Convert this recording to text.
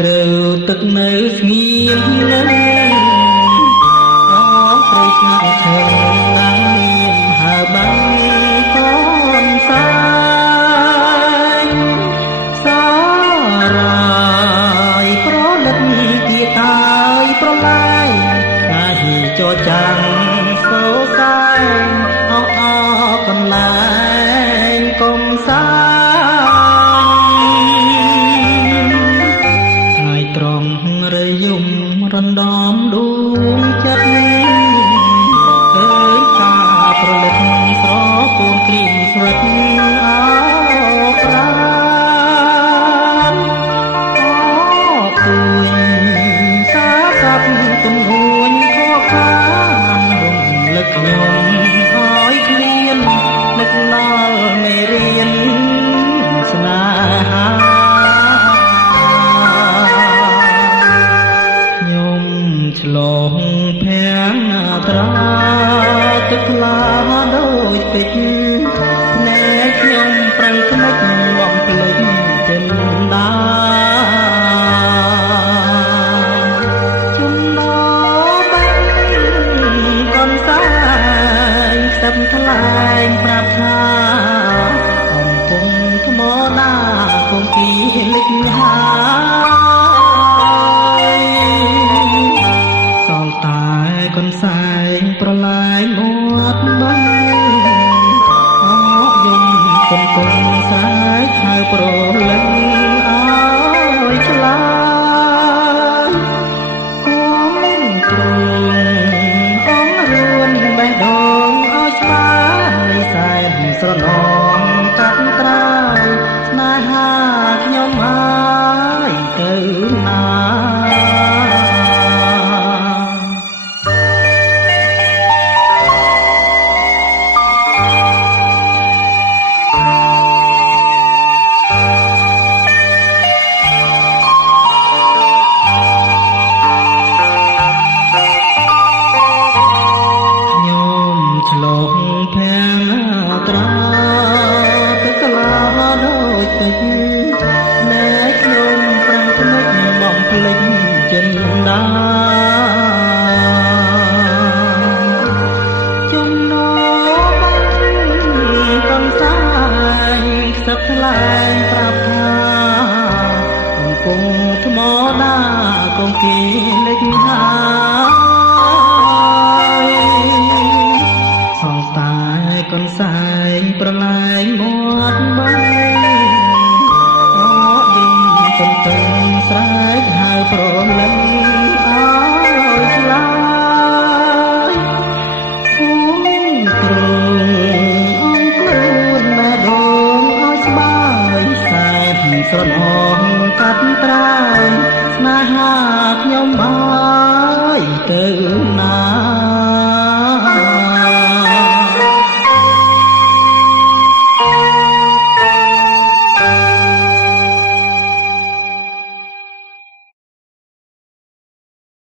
ជ្រៅទឹកនៅស្ងៀមនៅអងព្រៃស្ងាត់ឈើណាំមានហើបាំងកូនសាយសារាយប្រលិតជាតាយប្រឡាយថ្ងៃចរចាំងសោសាយអោអកន្លែងកុំសារយំរំដំដួងចិត្តឃើញតាប្រលឹកស្រពូនគ្លីមស្វិតអោប្រានអោពួយសាកាប់ទំនួញខកខានរំលឹកខ្ញុំឲ្យឃ្លាននឹកដល់មេរៀនស្នេហាឆ្លងភាំងត្រាទឹកថ្លាដូចពេជ្រភ្នែកខ្ញុំប្រឹងភ្លេចងំភ្លេចចិនដាជំនោបាញ់កូនសាយខ្សឹបថ្លែងប្រាប់ថាអំពងថ្មដាគង់ពីលិចហាកូនសែងប្រឡាយមាត់បាញ់អកយំកូនកូនស្រែកហៅប្រលឹងឲ្យឆ្លាយគំទ្រូងអងរួនបេះដូងឲ្យស្បាយសែនស្រណងកាត់ត្រាយស្នេហាខ្ញុំហើយទៅណាឆ្លងភាំងត្រាទឹកថ្លាដូចពេជ្រណែខ្ញុំប្រឹងភ្លេចបំភ្លេចចិនដាចំណោបាញ់កំសាយខ្សឹបថ្លែងប្រាប់ថាកំពុងថ្មដាកងគីលិចហាកូនសែងប្រឡាយមាត់បាញ់អកយំទន្ទឹងស្រែកហៅប្រលឹង